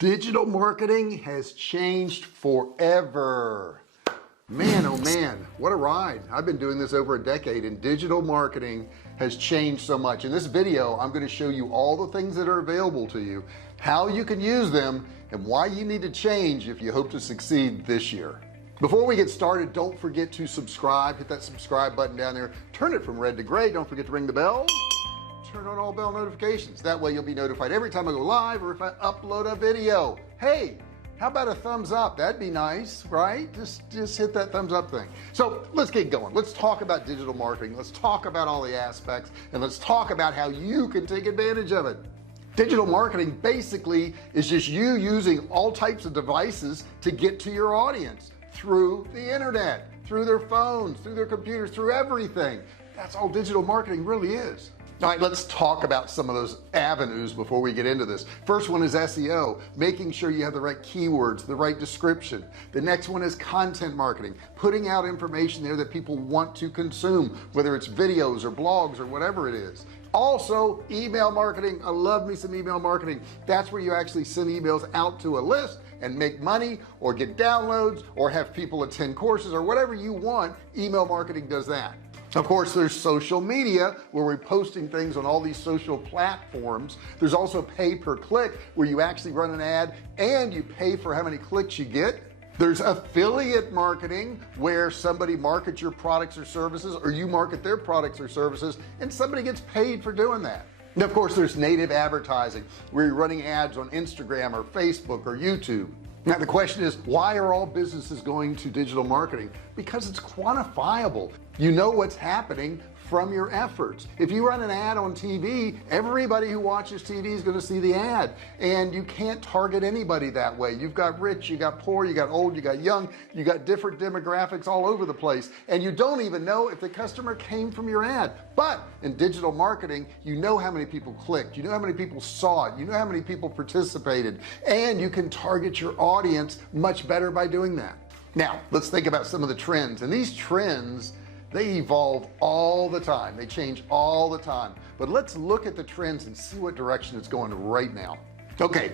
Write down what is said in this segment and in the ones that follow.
Digital marketing has changed forever. Man, oh man, what a ride. I've been doing this over a decade and digital marketing has changed so much. In this video, I'm going to show you all the things that are available to you, how you can use them, and why you need to change if you hope to succeed this year. Before we get started, don't forget to subscribe. Hit that subscribe button down there. Turn it from red to gray. Don't forget to ring the bell. Turn on all bell notifications. That way you'll be notified every time I go live or if I upload a video. Hey, how about a thumbs up? That'd be nice, right? Just hit that thumbs up thing. So let's get going. Let's talk about digital marketing. Let's talk about all the aspects, and let's talk about how you can take advantage of it. Digital marketing basically is just you using all types of devices to get to your audience through the internet, through their phones, through their computers, through everything. That's all digital marketing really is. All right, let's talk about some of those avenues before we get into this. First one is SEO, making sure you have the right keywords, the right description. The next one is content marketing, putting out information there that people want to consume, whether it's videos or blogs or whatever it is. Also, email marketing. I love me some email marketing. That's where you actually send emails out to a list and make money or get downloads or have people attend courses or whatever you want. Email marketing does that. Of course, there's social media where we're posting things on all these social platforms. There's also pay per click where you actually run an ad and you pay for how many clicks you get. There's affiliate marketing where somebody markets your products or services, or you market their products or services and somebody gets paid for doing that. And of course, there's native advertising where you're running ads on Instagram or Facebook or YouTube. Now the question is, why are all businesses going to digital marketing? Because it's quantifiable. You know what's happening from your efforts. If you run an ad on TV, everybody who watches TV is going to see the ad, and you can't target anybody that way. You've got rich, you got poor, you got old, you got young, you got different demographics all over the place, and you don't even know if the customer came from your ad. But in digital marketing, you know how many people clicked, you know how many people saw it, you know how many people participated, and you can target your audience much better by doing that. Now let's think about some of the trends, and these trends, they evolve all the time. They change all the time. But let's look at the trends and see what direction it's going right now. Okay,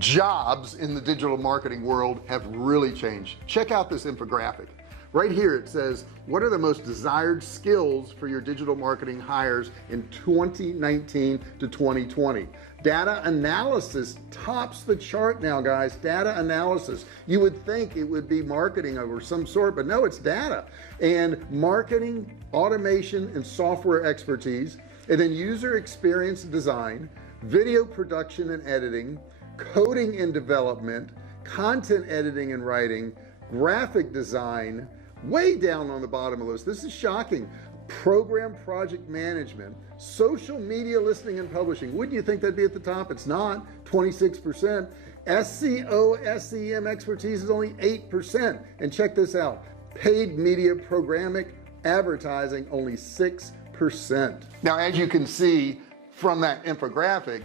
jobs in the digital marketing world have really changed. Check out this infographic. Right here it says, what are the most desired skills for your digital marketing hires in 2019 to 2020? Data analysis tops the chart now, guys. Data analysis. You would think it would be marketing of some sort, but no, it's data. And marketing, automation, and software expertise, and then user experience design, video production and editing, coding and development, content editing and writing, graphic design. Way down on the bottom of the list, this is shocking, program project management, social media listening and publishing. Wouldn't you think that'd be at the top? It's not. 26%. SEO SEM expertise is only 8%. And check this out, paid media programmatic advertising, only 6%. Now as you can see from that infographic,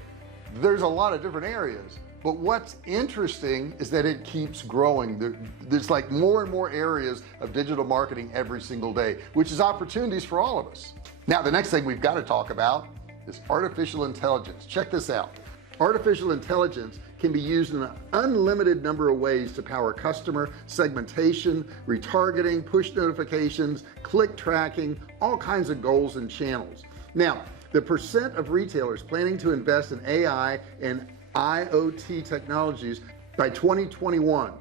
there's a lot of different areas. But what's interesting is that it keeps growing. There's like more and more areas of digital marketing every single day, which is opportunities for all of us. Now the next thing we've got to talk about is artificial intelligence. Check this out. Artificial intelligence can be used in an unlimited number of ways to power customer segmentation, retargeting, push notifications, click tracking, all kinds of goals and channels. Now the percent of retailers planning to invest in AI and IoT technologies by 2021,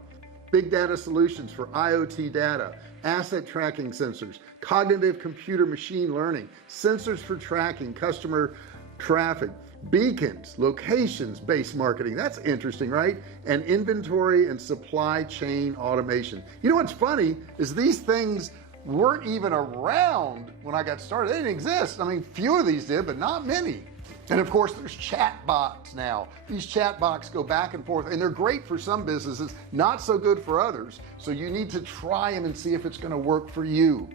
big data solutions for IoT data, asset tracking sensors, cognitive computer machine learning, sensors for tracking customer traffic, beacons, locations based marketing. That's interesting, right? And inventory and supply chain automation. You know what's funny is these things weren't even around when I got started. They didn't exist. I mean, few of these did, but not many. And of course there's chat bots now. These chat bots go back and forth and they're great for some businesses, not so good for others. So you need to try them and see if it's going to work for you.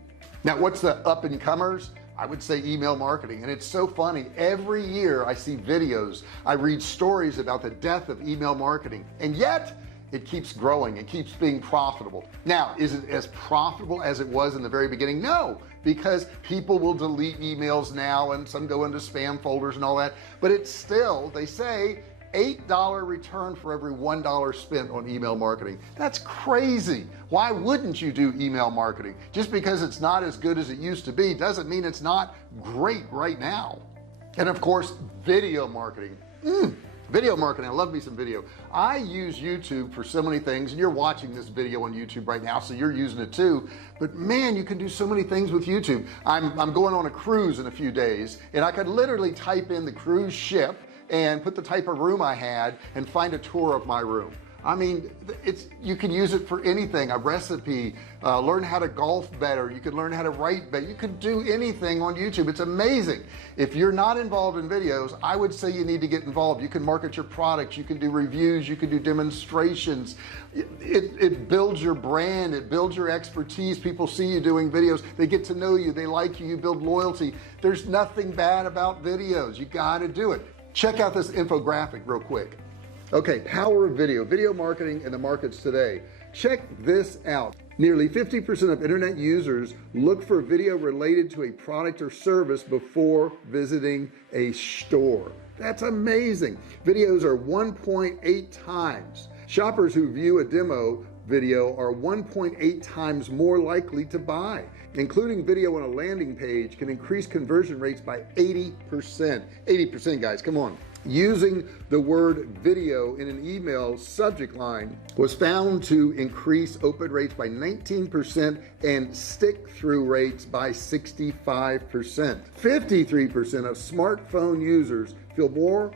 Now what's the up and comers? I would say email marketing. And it's so funny, every year I see videos, I read stories about the death of email marketing, and yet it keeps growing, it keeps being profitable. Now is it as profitable as it was in the very beginning? No, because people will delete emails now and some go into spam folders and all that, but it's still, they say $8 return for every $1 spent on email marketing. That's crazy. Why wouldn't you do email marketing? Just because it's not as good as it used to be doesn't mean it's not great right now. And of course, video marketing. Video marketing, I love me some video. I use YouTube for so many things, and you're watching this video on YouTube right now, so you're using it too. But man, you can do so many things with YouTube. I'm going on a cruise in a few days, and I could literally type in the cruise ship and put the type of room I had and find a tour of my room. I mean, you can use it for anything, a recipe, learn how to golf better. You can learn how to write better. You can do anything on YouTube. It's amazing. If you're not involved in videos, I would say you need to get involved. You can market your products. You can do reviews. You can do demonstrations. It builds your brand. It builds your expertise. People see you doing videos. They get to know you. They like you. You build loyalty. There's nothing bad about videos. You got to do it. Check out this infographic real quick. Okay, power of video marketing in the markets today. Check this out. Nearly 50% of internet users look for video related to a product or service before visiting a store. That's amazing. Videos are 1.8 times. Shoppers who view a demo video are 1.8 times more likely to buy. Including video on a landing page can increase conversion rates by 80%. 80%, guys, come on. Using the word video in an email subject line was found to increase open rates by 19% and stick-through rates by 65%. 53% of smartphone users feel more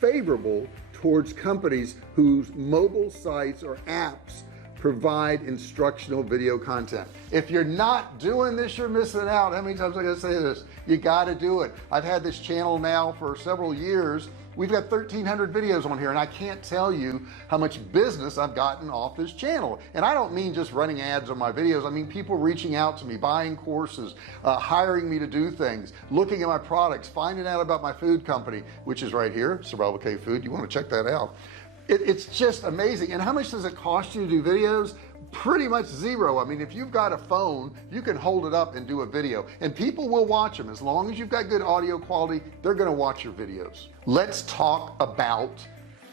favorable towards companies whose mobile sites or apps provide instructional video content. If you're not doing this, you're missing out. How many times am I gonna say this? You got to do it. I've had this channel now for several years. We've got 1,300 videos on here, and I can't tell you how much business I've gotten off this channel. And I don't mean just running ads on my videos. I mean people reaching out to me, buying courses, hiring me to do things, looking at my products, finding out about my food company, which is right here, Survivalcave Food. You want to check that out. It's just amazing. And how much does it cost you to do videos? Pretty much zero. I mean, if you've got a phone, you can hold it up and do a video, and people will watch them. As long as you've got good audio quality, they're going to watch your videos. Let's talk about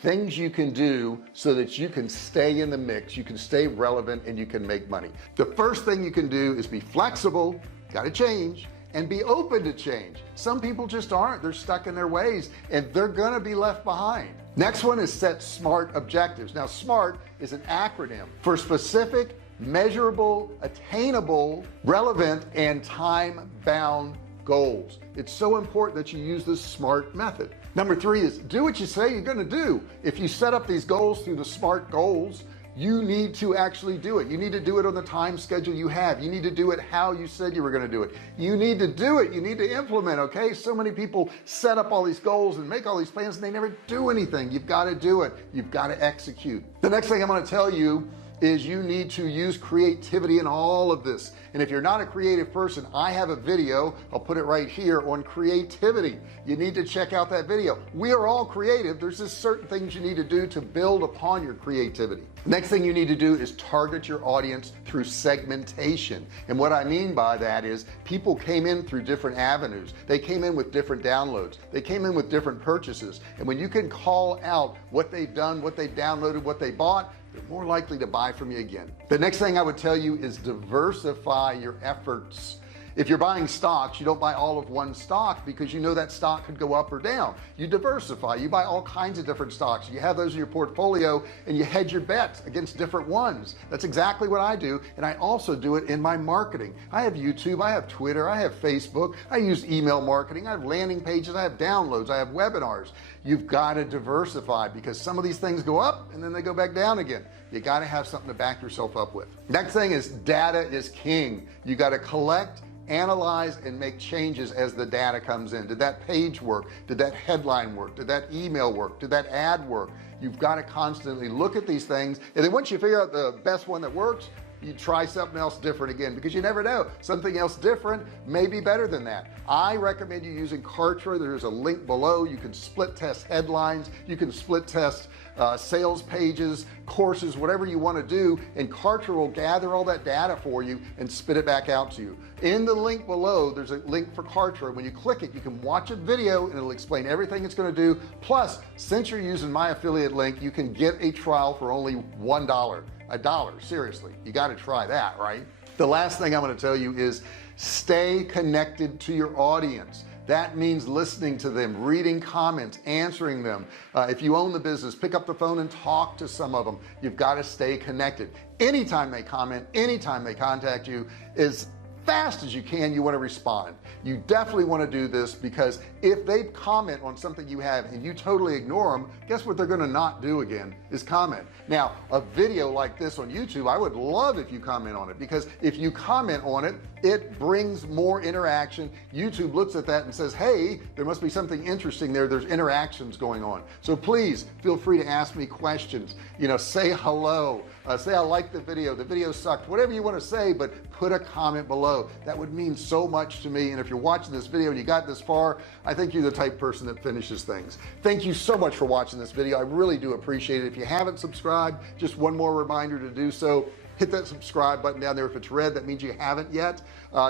things you can do so that you can stay in the mix, you can stay relevant, and you can make money. The first thing you can do is be flexible, got to change, and be open to change. Some people just aren't. They're stuck in their ways, and they're going to be left behind. Next one is set SMART objectives. Now, SMART is an acronym for specific, measurable, attainable, relevant, and time-bound goals. It's so important that you use this SMART method. Number 3 is do what you say you're going to do. If you set up these goals through the SMART goals, you need to actually do it. You need to do it on the time schedule you have. You need to do it how you said you were going to do it. You need to do it. You need to implement. Okay, so many people set up all these goals and make all these plans and they never do anything. You've got to do it. You've got to execute. The next thing I'm going to tell you is you need to use creativity in all of this. And if you're not a creative person, I have a video, I'll put it right here, on creativity. You need to check out that video. We are all creative. There's just certain things you need to do to build upon your creativity. Next thing you need to do is target your audience through segmentation. And what I mean by that is people came in through different avenues. They came in with different downloads. They came in with different purchases. And when you can call out what they've done, what they downloaded, what they bought, they're more likely to buy from you again. The next thing I would tell you is diversify your efforts. If you're buying stocks, you don't buy all of one stock because you know that stock could go up or down. You diversify. You buy all kinds of different stocks. You have those in your portfolio and you hedge your bets against different ones. That's exactly what I do, and I also do it in my marketing. I have YouTube, I have Twitter, I have Facebook, I use email marketing, I have landing pages, I have downloads, I have webinars. You've got to diversify because some of these things go up and then they go back down again. You got to have something to back yourself up with. Next thing is data is king. You got to collect, analyze, and make changes as the data comes in. Did that page work? Did that headline work? Did that email work? Did that ad work? You've got to constantly look at these things, and then once you figure out the best one that works, you try something else different again, because you never know, something else different may be better than that. I recommend you using Kartra. There's a link below. You can split test headlines, you can split test sales pages, courses, whatever you want to do, and Kartra will gather all that data for you and spit it back out to you. In the link below there's a link for Kartra. When you click it, you can watch a video and it'll explain everything it's going to do. Plus, since you're using my affiliate link, you can get a trial for only $1. $1, seriously, you got to try that, right? The last thing I'm going to tell you is stay connected to your audience. That means listening to them, reading comments, answering them. If you own the business, pick up the phone and talk to some of them. You've got to stay connected. Anytime they comment, anytime they contact you, as fast as you can, you want to respond. You definitely want to do this, because if they comment on something you have and you totally ignore them, guess what they're going to not do again is comment. Now, a video like this on YouTube, I would love if you comment on it, because if you comment on it, it brings more interaction. YouTube looks at that and says, hey, there must be something interesting there. There's interactions going on. So please feel free to ask me questions, you know, say hello, say I like the video sucked, whatever you want to say, but put a comment below. That would mean so much to me. And if you're watching this video and you got this far, I think you're the type of person that finishes things. Thank you so much for watching this video. I really do appreciate it. If you haven't subscribed, just one more reminder to do so. Hit that subscribe button down there. If it's red, that means you haven't yet.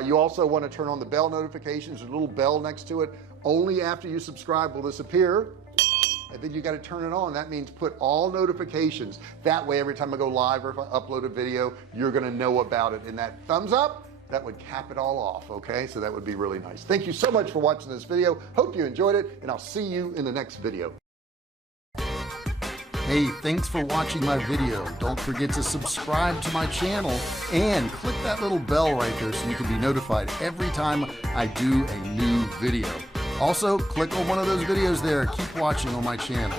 You also want to turn on the bell notifications. There's a little bell next to it. Only after you subscribe will this appear, and then you got to turn it on. That means put all notifications. That way, every time I go live or if I upload a video, you're going to know about it. And that thumbs up, that would cap it all off. Okay, so that would be really nice. Thank you so much for watching this video. Hope you enjoyed it, and I'll see you in the next video. Hey, thanks for watching my video. Don't forget to subscribe to my channel and click that little bell right there so you can be notified every time I do a new video. Also, click on one of those videos there. Keep watching on my channel.